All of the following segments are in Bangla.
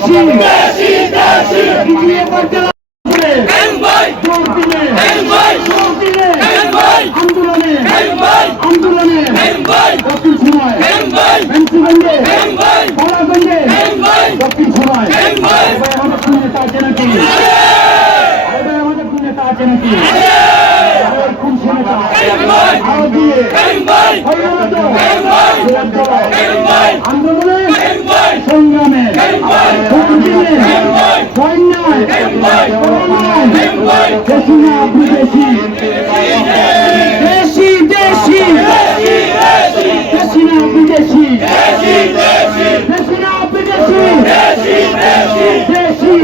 বিদেশি বিজিএ পর্যায়ে জোর দিলে জোর দিলে আন্দোলনে আন্দোলনে দক্ষিণ সময় বেঞ্চিগঞ্জে বলাগঞ্জে দক্ষিণ সময় আমাদের কোন নেতা আছে নাকি আমাদের কোন নেতা আছে নাকি কোন নেতা আরও দিয়ে হয়ে গেল তো জোর চালাও। আন্দোলনে সংগ্রামে দুর্দিনে বন্যায় করোনায় দেশি না বিদেশি দেশি দেশি দেশি না বিদেশি দেশি না বিদেশি দেশি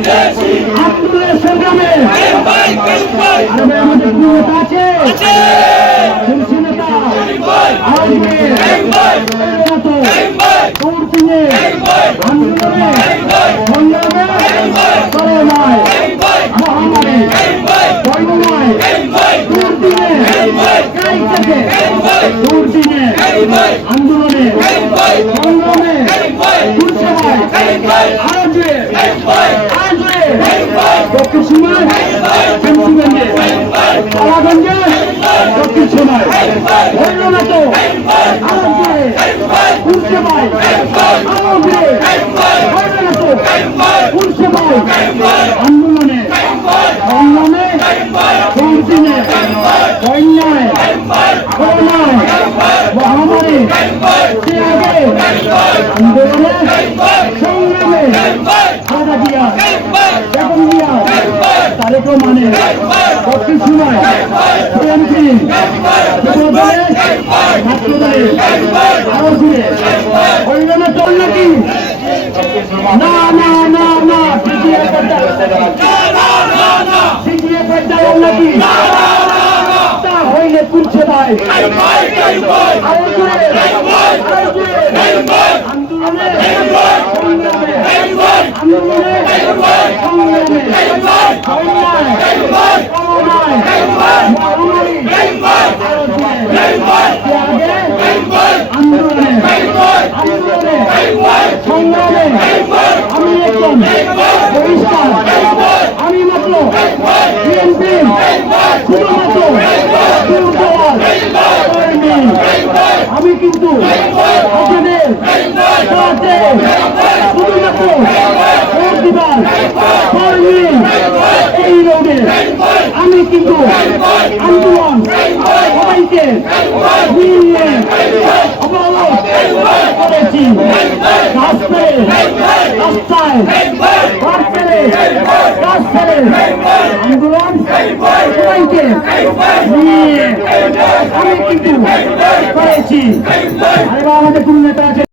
দেশি আন্দোলনে সংগ্রামে করোনায় মহামারী বন্যায় দুর্দিনে কাইটাকে দুর্দিনে আন্দোলনে সংগ্রামে আসবে দক্ষিণ সীমায় পেন্সিলভেনিয়া কালাগঞ্জে দক্ষিণ সীমায় হইল না তো হইল না তো দুঃসভায় আন্দোলনে সংগ্রামে দুর্দিনে বন্যায় করোনায় মহামারী সে আগে আন্দোলনে সংগ্রামে দিয়া বেগম দিয়া তারেক মানে দক্ষিণ সময় বিএনপি আরও ঘুরে হইল না চল নাকি না না না না নাকি হইলে পুলছে ভাই আন্দোলনে সংগ্রামে আন্দোলনে সংগ্রামে বন্যায় করোনায় মহামারী আরও ঘুরে ত্যাগে আন্দোলনে আন্দোলনে সংগ্রামে আমি একজন বহিষ্কার আমি মাত্র বিএনপি কিন্তু আপনাদের সাথে আমি কিন্তু আন্দোলন সবাইকে নিয়ে অবরোধ করেছি। আন্দোলন সবাইকে নিয়ে আমি কিন্তু করেছি। আমাদের কোন নেতা আছে?